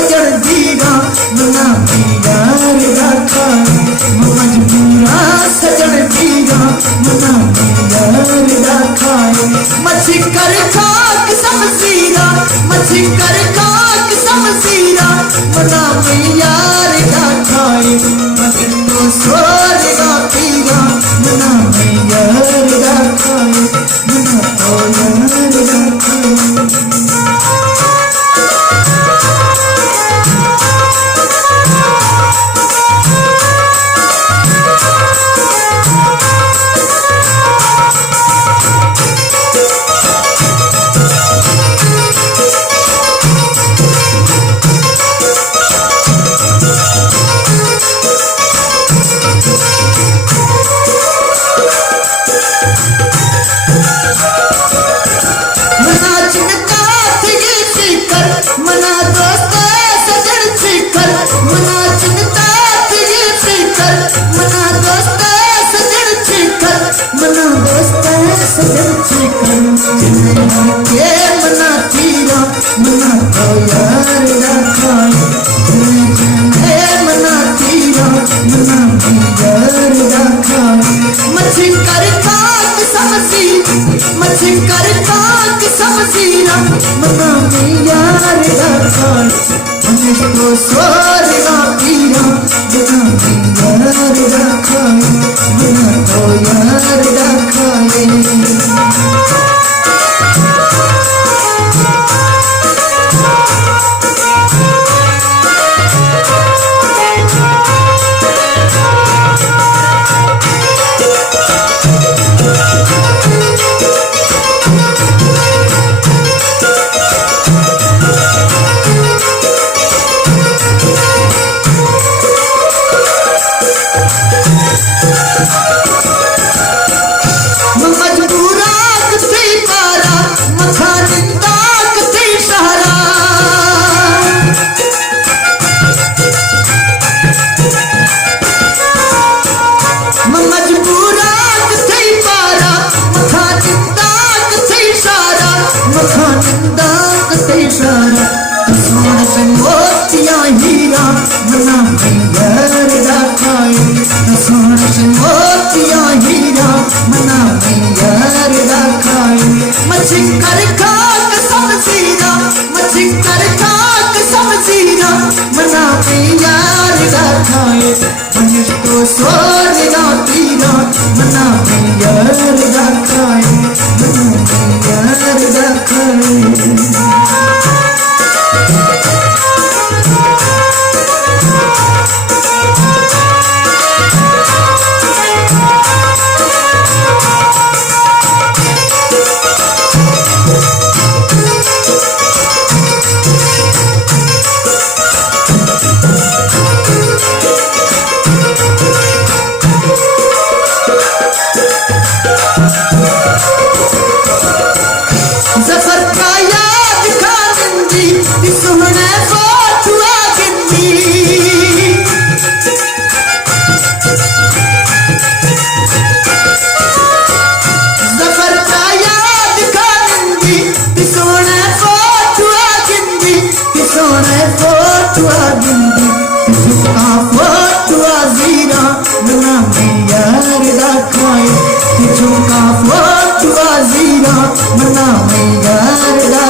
सजन दीगा मना यार दा खाए मजबूरा सजन दीगा मना यार दा खाए मछी कर खाक समझीरा मछी कर खाक समझीरा मना यार दा खाए मनो सोरेगा पीगा मना यार दा खाए मना यार दा खाए मना दोस्त सजन फिकर मना चिंता तुझे फिकर मना दोस्त सजन फिकर मना दोस्त सजन फिकर के मना तीरा मना तो यार दा खाए मना तीरा मना यार दा खाए मछी कर काक समझी मछी कर काक समझीरा मना यार दा खाए तो सोरेगा पीरा मना यार दा खाए मना तो यार दा खाए सोन से मोतिया हीरा मना यार दा खाए सोन से मोतिया हीरा मना यार दा खाए मछी कर खाक समझीरा मछी कर खाक समझीरा मना यार दा खाए मनुष्य तो सोरेगा पीरा मना यार दा खाए मना यार दा खाए जफर का याद खानंदी सुहने फोटुआ गिंदी जफर का याद खानंदी सुहने फोटुआ गिंदी सुहने फोटुआ गिंदी